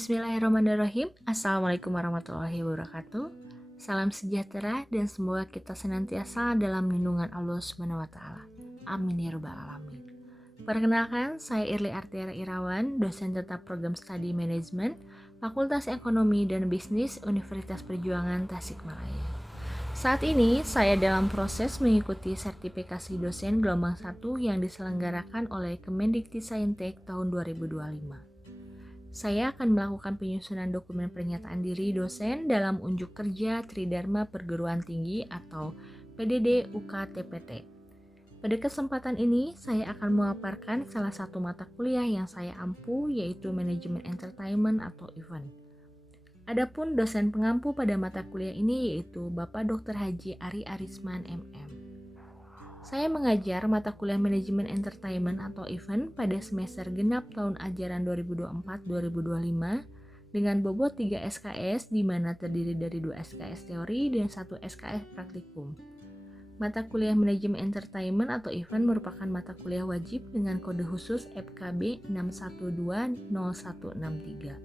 Bismillahirrahmanirrahim. Assalamualaikum warahmatullahi wabarakatuh. Salam sejahtera dan semoga kita senantiasa dalam lindungan Allah Subhanahu wa taala. Amin ya rabbal alamin. Perkenalkan, saya Irli Artiara Irawan, dosen tetap program studi manajemen Fakultas Ekonomi dan Bisnis Universitas Perjuangan Tasikmalaya. Saat ini saya dalam proses mengikuti sertifikasi dosen gelombang 1 yang diselenggarakan oleh Kemendikti-Saintek tahun 2025. Saya akan melakukan penyusunan dokumen pernyataan diri dosen dalam unjuk kerja Tridharma Perguruan Tinggi atau PDD UKTPT. Pada kesempatan ini, saya akan memaparkan salah satu mata kuliah yang saya ampu, yaitu Manajemen Entertainment atau Event. Adapun dosen pengampu pada mata kuliah ini yaitu Bapak Dr. Haji Ari Arisman MM. Saya mengajar mata kuliah Manajemen Entertainment atau Event pada semester genap tahun ajaran 2024-2025 dengan bobot 3 SKS di mana terdiri dari 2 SKS teori dan 1 SKS praktikum. Mata kuliah Manajemen Entertainment atau Event merupakan mata kuliah wajib dengan kode khusus FKB 6120163.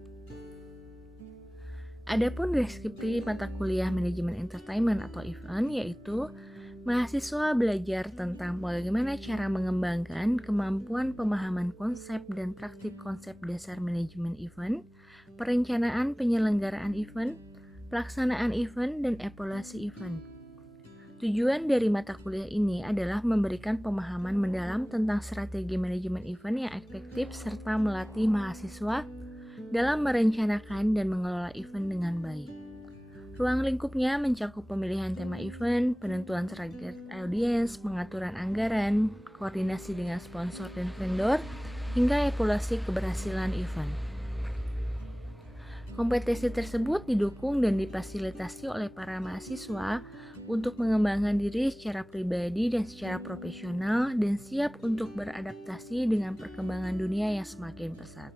Adapun deskripsi mata kuliah Manajemen Entertainment atau Event yaitu mahasiswa belajar tentang bagaimana cara mengembangkan kemampuan pemahaman konsep dan praktik konsep dasar manajemen event, perencanaan penyelenggaraan event, pelaksanaan event, dan evaluasi event. Tujuan dari mata kuliah ini adalah memberikan pemahaman mendalam tentang strategi manajemen event yang efektif serta melatih mahasiswa dalam merencanakan dan mengelola event dengan baik. Ruang lingkupnya mencakup pemilihan tema event, penentuan target audiens, pengaturan anggaran, koordinasi dengan sponsor dan vendor, hingga evaluasi keberhasilan event. Kompetensi tersebut didukung dan difasilitasi oleh para mahasiswa untuk mengembangkan diri secara pribadi dan secara profesional dan siap untuk beradaptasi dengan perkembangan dunia yang semakin pesat.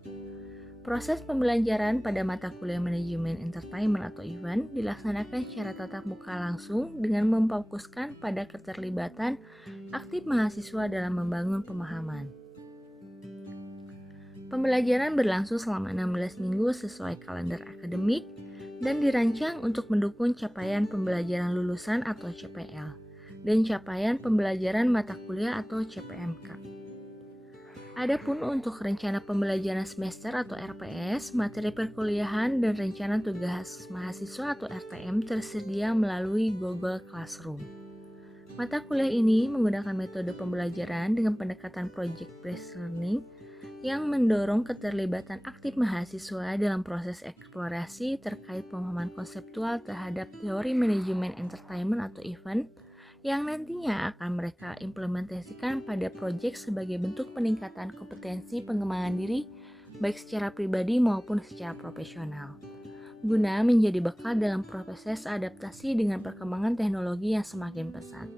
Proses pembelajaran pada mata kuliah Manajemen Entertainment atau Event dilaksanakan secara tatap muka langsung dengan memfokuskan pada keterlibatan aktif mahasiswa dalam membangun pemahaman. Pembelajaran berlangsung selama 16 minggu sesuai kalender akademik dan dirancang untuk mendukung capaian pembelajaran lulusan atau CPL dan capaian pembelajaran mata kuliah atau CPMK. Adapun untuk rencana pembelajaran semester atau RPS, materi perkuliahan dan rencana tugas mahasiswa atau RTM tersedia melalui Google Classroom. Mata kuliah ini menggunakan metode pembelajaran dengan pendekatan project-based learning yang mendorong keterlibatan aktif mahasiswa dalam proses eksplorasi terkait pemahaman konseptual terhadap teori manajemen entertainment atau event yang nantinya akan mereka implementasikan pada proyek sebagai bentuk peningkatan kompetensi pengembangan diri baik secara pribadi maupun secara profesional, guna menjadi bekal dalam proses adaptasi dengan perkembangan teknologi yang semakin pesat.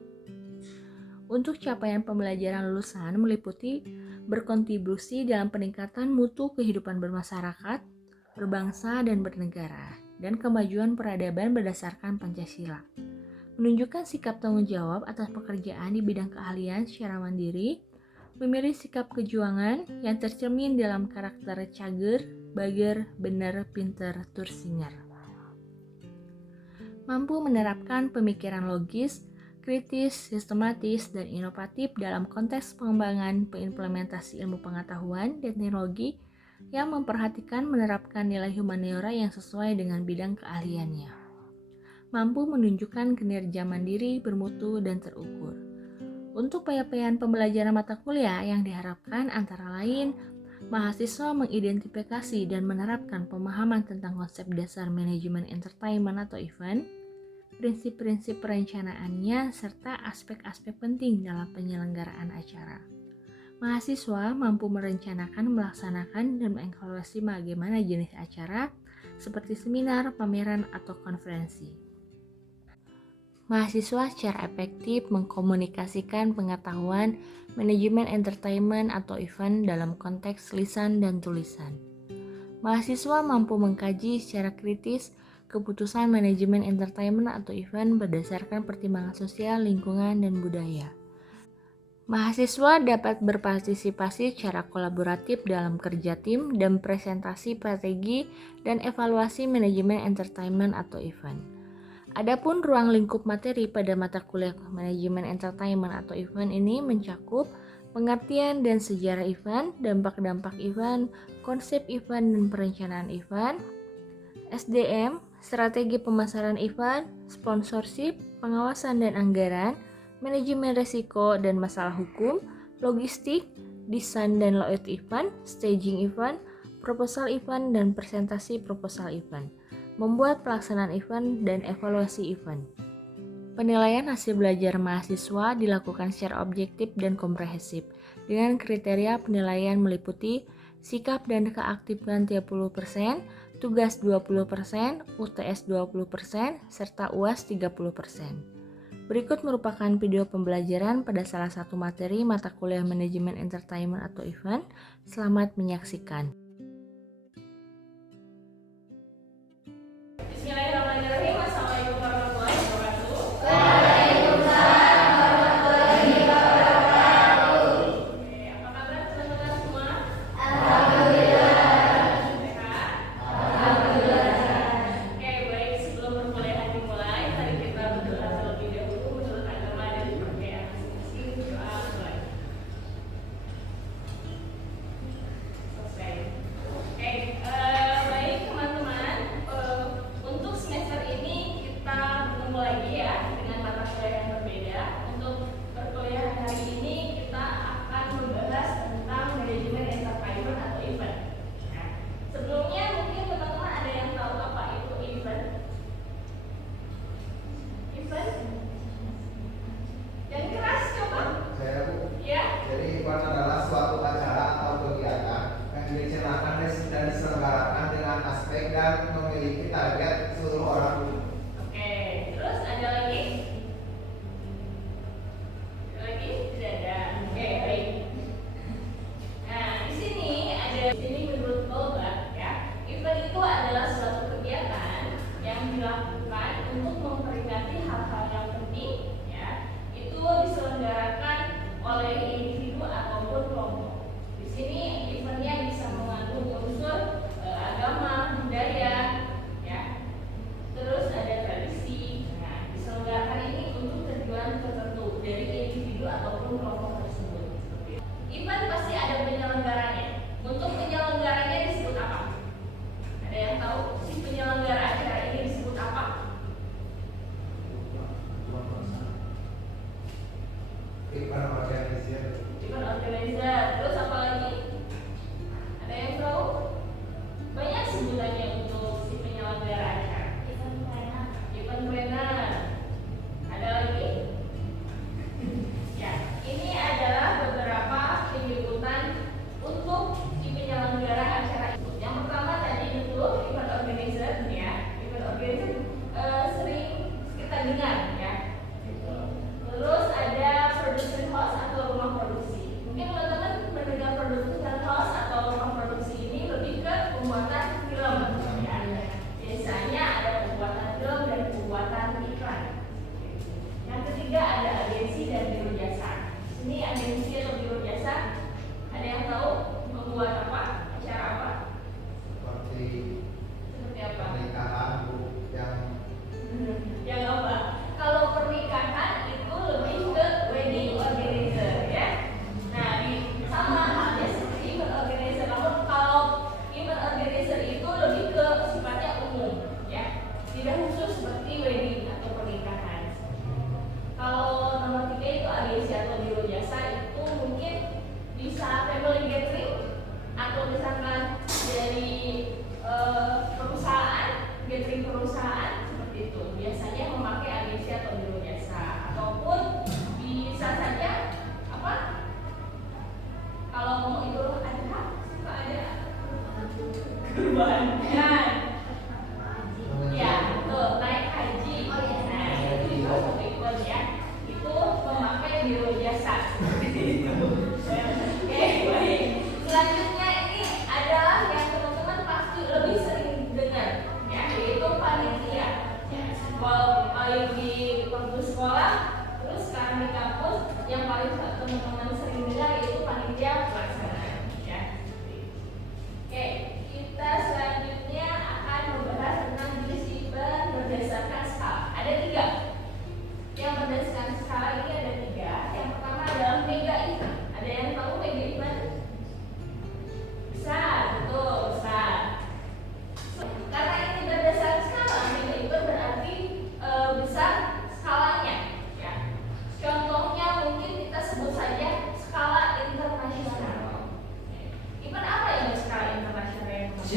Untuk capaian pembelajaran lulusan meliputi berkontribusi dalam peningkatan mutu kehidupan bermasyarakat, berbangsa dan bernegara, dan kemajuan peradaban berdasarkan Pancasila. Menunjukkan sikap tanggung jawab atas pekerjaan di bidang keahlian secara mandiri, memilih sikap kejuangan yang tercermin dalam karakter cager, bager, bener, pinter, tursinger. Mampu menerapkan pemikiran logis, kritis, sistematis, dan inovatif dalam konteks pengembangan implementasi ilmu pengetahuan dan teknologi yang memperhatikan menerapkan nilai humaniora yang sesuai dengan bidang keahliannya. Mampu menunjukkan kinerja mandiri, bermutu, dan terukur. Untuk penyampaian pembelajaran mata kuliah yang diharapkan antara lain, mahasiswa mengidentifikasi dan menerapkan pemahaman tentang konsep dasar manajemen entertainment atau event, prinsip-prinsip perencanaannya, serta aspek-aspek penting dalam penyelenggaraan acara. Mahasiswa mampu merencanakan, melaksanakan, dan mengevaluasi bagaimana jenis acara, seperti seminar, pameran, atau konferensi. Mahasiswa secara efektif mengkomunikasikan pengetahuan manajemen entertainment atau event dalam konteks lisan dan tulisan. Mahasiswa mampu mengkaji secara kritis keputusan manajemen entertainment atau event berdasarkan pertimbangan sosial, lingkungan, dan budaya. Mahasiswa dapat berpartisipasi secara kolaboratif dalam kerja tim dan presentasi strategi dan evaluasi manajemen entertainment atau event. Adapun ruang lingkup materi pada mata kuliah manajemen entertainment atau event ini mencakup pengertian dan sejarah event, dampak-dampak event, konsep event dan perencanaan event, SDM, strategi pemasaran event, sponsorship, pengawasan dan anggaran, manajemen risiko dan masalah hukum, logistik, desain dan layout event, staging event, proposal event dan presentasi proposal event, membuat pelaksanaan event dan evaluasi event. Penilaian hasil belajar mahasiswa dilakukan secara objektif dan komprehensif dengan kriteria penilaian meliputi sikap dan keaktifan 30%, tugas 20%, UTS 20%, serta UAS 30%. Berikut merupakan video pembelajaran pada salah satu materi mata kuliah manajemen entertainment atau event. Selamat menyaksikan. Bismillahirrahmanirrahim. Assalamualaikum warahmatullahi wabarakatuh. Oke, apa kabar teman-teman semua? Oke, baik, sebelum perkuliahan dimulai, mari kita berdoa terlebih dahulu menurut agama dan kepercayaan masing-masing. Doa mulai. Selesai. Oke, baik teman-teman. Untuk semester ini kita bertemu lagi ya dengan mata kuliah yang berbeda. Untuk perkuliahan hari ini kita akan membahas tentang manajemen entertainment atau event. Nah, sebelumnya mungkin teman-teman ada yang tahu apa itu event? Event? Yang keras coba? Saya Bu. Ya. Jadi event adalah suatu acara atau kegiatan yang direncanakan dan diselenggarakan dengan aspek dan memiliki target seluruh orang. Oke, terus ada lagi? Ada lagi? Tidak ada. Oke, baik. Nah, di sini menurut Goldberg ya, event itu adalah suatu kegiatan yang dilakukan untuk memperingati hal-hal yang penting ya. Itu diselenggarakan oleh individu ataupun kelompok. Di sini eventnya bisa mengandung unsur agama, budaya, ya. Terus ada tradisi. Nah, diselenggarakan ini untuk tujuan tertentu dari individu ataupun kelompok tersebut. Event pasti ada penyelenggaranya. Untuk penyelenggaranya disebut apa? Ada yang tahu si penyelenggara acara ini disebut apa? Event organisasi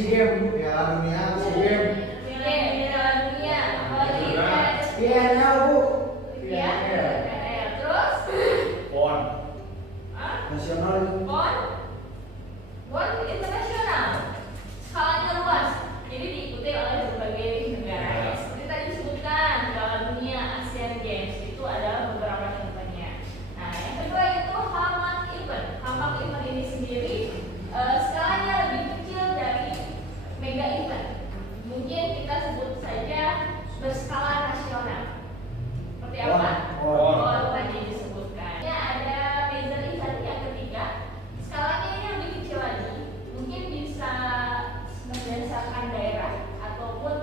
Games. Piala Dunia, SEA Games. Piala Dunia, apalagi PNL Bu. PNL. Terus PON. Nasional. PON internasional, skalanya luas, jadi diikuti oleh berbagai negara. Seperti tadi disebutkan, Piala Dunia, Asian Games itu adalah beberapa contohnya. Nah, yang kedua itu Hamag Event. Hamag Event ini sendiri skalanya lebih kecil dari mega event. Mungkin kita sebut saja berskala nasional. Seperti apa? PON. Tadi disebutkan. Ya, ada major event yang ketiga. Skalanya ini lebih kecil lagi. Mungkin bisa berdasarkan daerah ataupun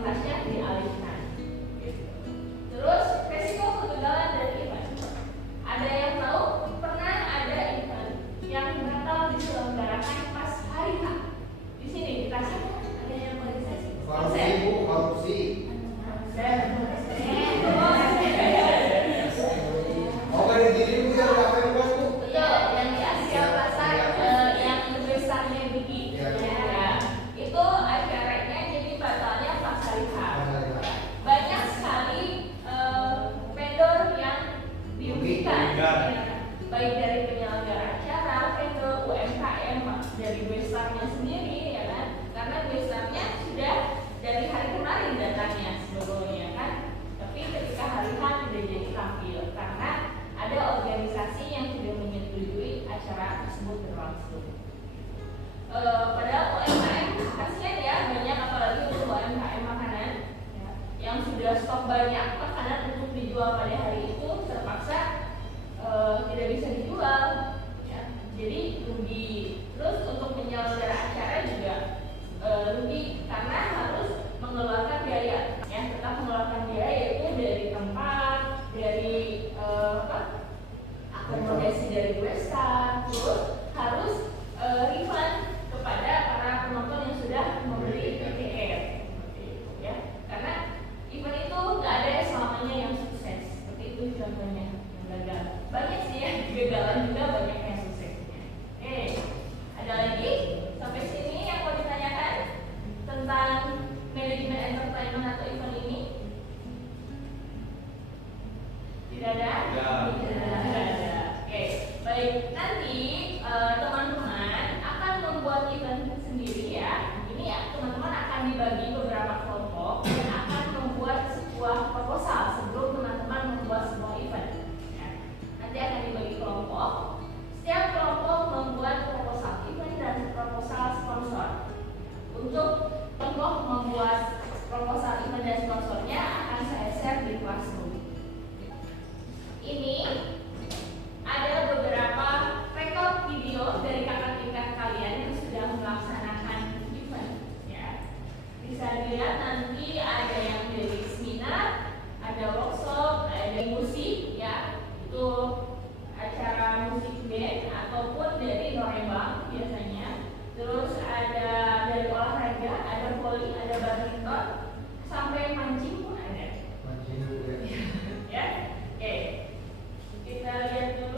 kualitasnya dialihkan. Gitu. Terus resiko kegagalan dari event. Ada yang tahu pernah ada event yang batal diselenggarakan pas hari H. Di sini kita catat ada yang organisasi. Korupsi Bu, korupsi. Oh kan di sini Bu yang apa Bu? Betul, yang di Asia Plaza yang besarnya begini. Iya. Ya, itu acaranya jadi batalnya pas hari H. Banyak sekali vendor yang dirugikan, ya. Baik dari penyelenggara acara, vendor, UMKM, dari besarnya sendiri, ya kan? Karena besarnya sudah dari hari kemarin datanya sebelumnya kan, tapi ketika hari H tidak jadi tampil karena ada organisasi yang tidak menyetujui acara tersebut berlangsung. Padahal UMKM kasihan ya, banyak apalagi untuk UMKM makanan ya, yang sudah stok banyak makanan untuk dijual pada hari itu terpaksa tidak bisa dijual ya, jadi rugi. Terus untuk penyelenggara acara juga rugi karena harus mengeluarkan biaya ya, tetap mengeluarkan biaya itu dari tempat, dari akomodasi dari website, terus harus refund kepada para penonton yang sudah membeli tiket seperti itu ya, karena event itu nggak ada selamanya yang sukses, seperti itu contohnya yang gagal. Banyak sih ya kegagalan juga, banyak yang suksesnya. Ada lagi sampai sini yang mau ditanyakan tentang manajemen entertainment atau event ini? Tidak ada? Tidak ada. Oke, baik. Nanti teman-teman akan membuat event sendiri ya. Ini ya, teman-teman akan dibagi beberapa kelompok dan akan membuat sebuah proposal sebelum teman-teman membuat sebuah event. Ya. Nanti akan dibagi kelompok. Setiap kelompok membuat proposal event dan proposal sponsor. Untuk kelompok membuat proposal event dan sponsornya akan saya share di Classroom. Ini ada beberapa rekod video dari kakak tingkat kalian yang sudah melaksanakan event ya. Bisa dilihat nanti ada yang dari seminar, ada workshop, ada musik ya, itu acara musik band ataupun dari norebang biasanya. Terus ada dari olahraga, ada voli, ada badminton, sampai mancing pun ada. Mancing juga. Ya, oke. Kita lihat dulu.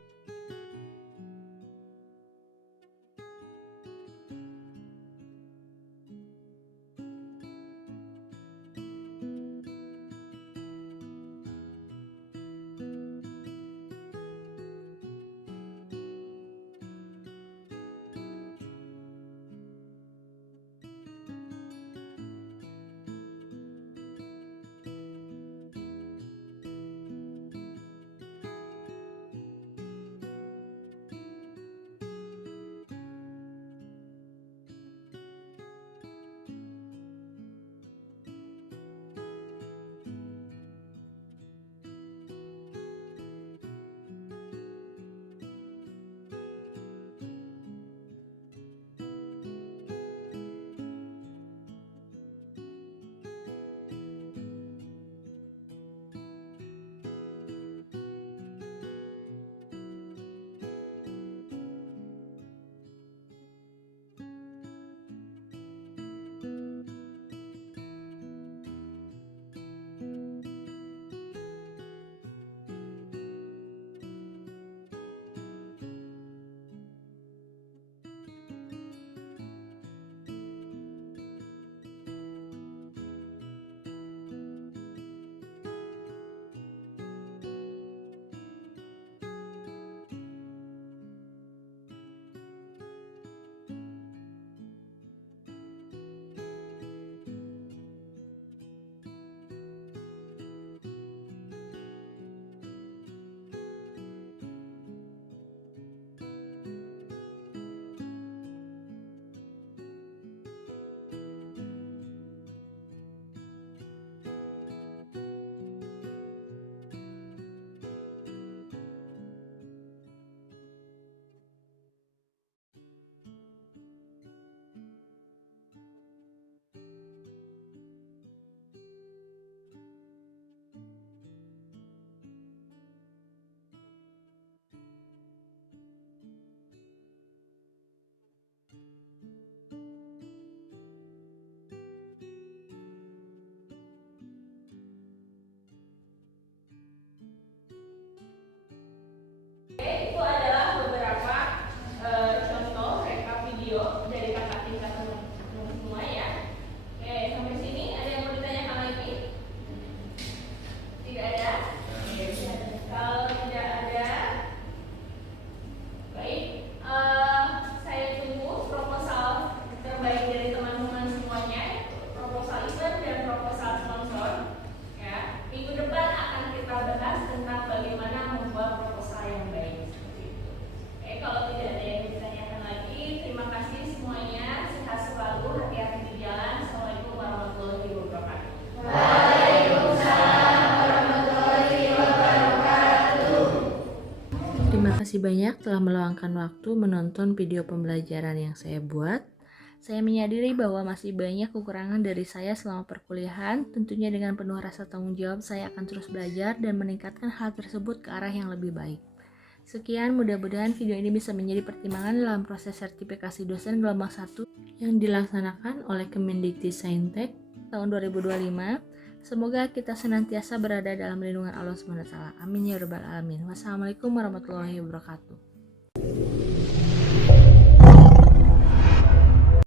kasih banyak telah meluangkan waktu menonton video pembelajaran yang saya buat. Saya menyadari bahwa masih banyak kekurangan dari saya selama perkuliahan. Tentunya dengan penuh rasa tanggung jawab saya akan terus belajar dan meningkatkan hal tersebut ke arah yang lebih baik. Sekian, mudah-mudahan video ini bisa menjadi pertimbangan dalam proses sertifikasi dosen gelombang 1 yang dilaksanakan oleh Kemendikbudristek tahun 2025. Semoga kita senantiasa berada dalam lindungan Allah SWT. Amin ya rabbal alamin. Wassalamualaikum warahmatullahi wabarakatuh.